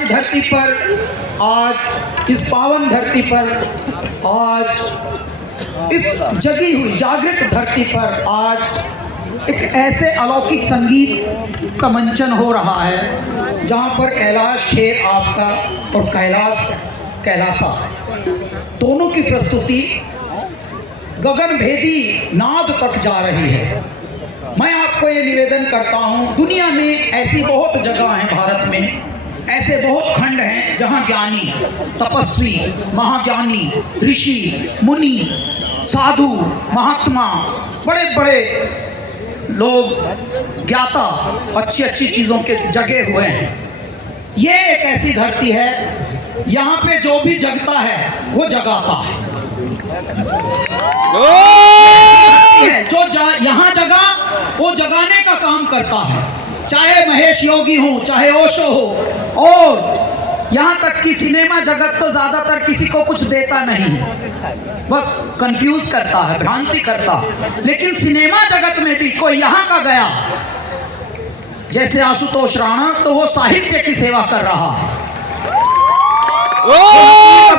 की धरती पर आज, इस पावन धरती पर आज, इस जगी हुई जागृत धरती पर आज एक ऐसे अलौकिक संगीत का मंचन हो रहा है जहाँ पर कैलाश खेर आपका और कैलासा दोनों की प्रस्तुति गगन भेदी नाद तक जा रही है। मैं आपको ये निवेदन करता हूँ, दुनिया में ऐसी बहुत जगह हैं, भारत में ऐसे बहुत खंड हैं जहाँ ज्ञानी, तपस्वी, महाज्ञानी, ऋषि, मुनि, साधु, महात्मा, बड़े बड़े लोग, ज्ञाता अच्छी अच्छी चीज़ों के जगे हुए हैं। ये एक ऐसी धरती है यहाँ पे जो भी जगता है वो जगाता है। जो यहाँ जगा वो जगाने का काम करता है, चाहे महेश योगी हो, चाहे ओशो हो। और यहाँ तक कि सिनेमा जगत तो ज़्यादातर किसी को कुछ देता नहीं है, बस कंफ्यूज करता है, भ्रांति करता है। लेकिन सिनेमा जगत में भी कोई यहाँ का गया, जैसे आशुतोष राणा, तो वो साहित्य की सेवा कर रहा है।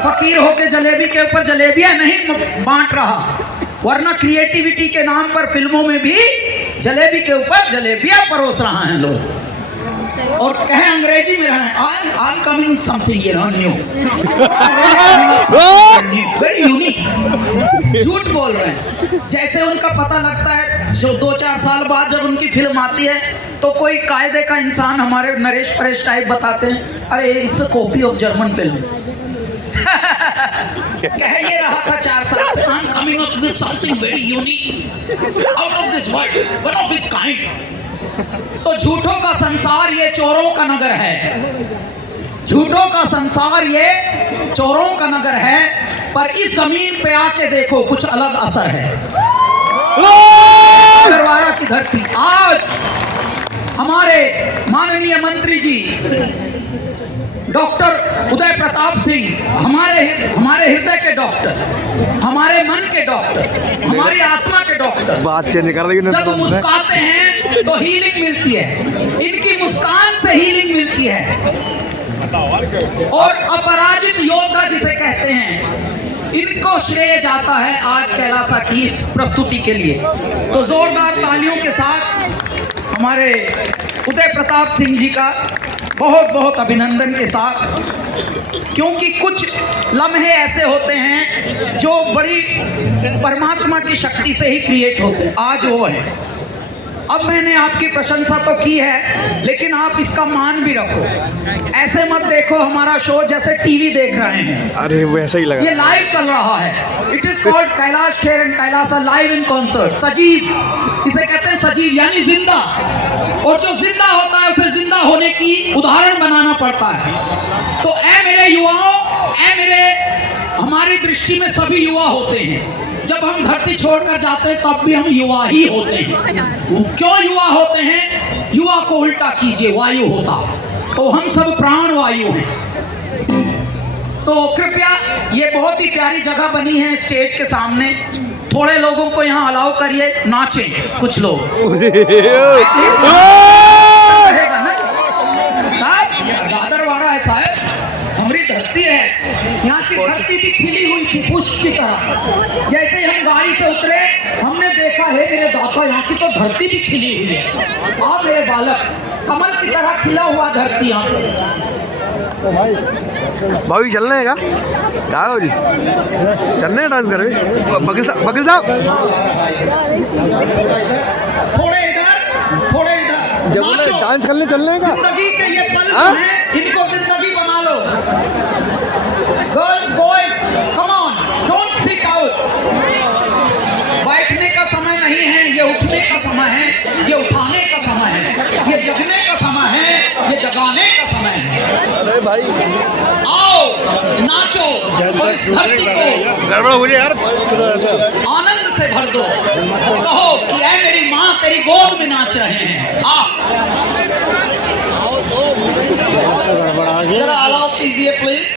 फकीर होके जलेबी के ऊपर जलेबियां नहीं बांट रहा, वरना क्रिएटिविटी के नाम पर फिल्मों में भी जलेबी के ऊपर जलेबियां परोस रहा है लोग, और कहे अंग्रेजी में रहे I am coming something new, very unique. झूठ बोल रहे हैं। जैसे उनका पता लगता है जो 2-4 साल बाद जब उनकी फिल्म आती है तो कोई कायदे का इंसान हमारे नरेश परेश टाइप बताते हैं, अरे it's a copy of German film. कह ये रहा था 4 साल से, I am coming up with something very unique, out of this world, one of its kind. तो झूठों का संसार ये चोरों का नगर है, झूठों का संसार ये चोरों का नगर है, पर इस जमीन पे आके देखो कुछ अलग असर है। गरवारा की धरती, आज हमारे माननीय मंत्री जी डॉक्टर उदय प्रताप सिंह, हमारे हृदय के डॉक्टर, हमारे मन के डॉक्टर, हमारी आत्मा के डॉक्टर, बात से निकल रही है। जब मुस्कुराते हैं तो हीलिंग मिलती है, इनकी मुस्कान से हीलिंग मिलती है। और अपराजित योद्धा जिसे कहते हैं, इनको श्रेय जाता है आज कैलासा की इस प्रस्तुति के लिए। तो जोरदार तालियों के साथ हमारे उदय प्रताप सिंह जी का बहुत बहुत अभिनंदन के साथ, क्योंकि कुछ लम्हे ऐसे होते हैं जो बड़ी परमात्मा की शक्ति से ही क्रिएट होते हैं। आज वो है। अब मैंने आपकी प्रशंसा तो की है, लेकिन आप इसका मान भी रखो। ऐसे मत देखो हमारा शो जैसे टीवी देख रहे हैं। अरे वैसा ही लगा। ये लाइव चल रहा है। It is called Kailash Kher and Kailasa live in concert. सजीव, इसे कहते हैं सजीव, यानी जिंदा। और जो जिंदा होता है उसे जिंदा होने की उदाहरण बनाना पड़ता है। तो ऐ मेरे युवाओं, हमारी दृष्टि में सभी युवा होते हैं। जब हम धरती छोड़कर जाते हैं तब भी हम युवा ही होते हैं। क्यों युवा होते हैं? युवा को उल्टा कीजिए, वायु होता है, तो हम सब प्राण वायु हैं। तो कृपया, ये बहुत ही प्यारी जगह बनी है स्टेज के सामने, थोड़े लोगों को यहाँ अलाउ करिए, नाचें कुछ लोग। गादरवाड़ा ऐसा है, हमारी धरती है, यहाँ की धरती भी खिली हुई थी पुष्प की तरह। जैसे हम गाड़ी से उतरे, हमने देखा है मेरे दाता, यहाँ की तो धरती भी खिली हुई है। आप मेरे बालक, कमल की तरह खिला हुआ धरती यहाँ पे। भाभी चलने का क्या हो जी, चलने डांस करे बकील साहब थोड़े इधर जब डांस करने चलने का। जिंदगी के ये पल हैं, इनको जिंदगी बना लो। Girls, boys, come on, don't sit out. बैठने का समय नहीं है, ये उठने का समय है, ये उठाने का समय है, ये जगने का समय है, ये जगाने का समय है। अरे भाई आओ नाचो और इस धरती को गड़बड़ हो यार आनंद से भर दो। कहो कि ऐ मेरी माँ तेरी गोद में नाच रहे हैं। जरा अलाउ कीजिए प्लीज।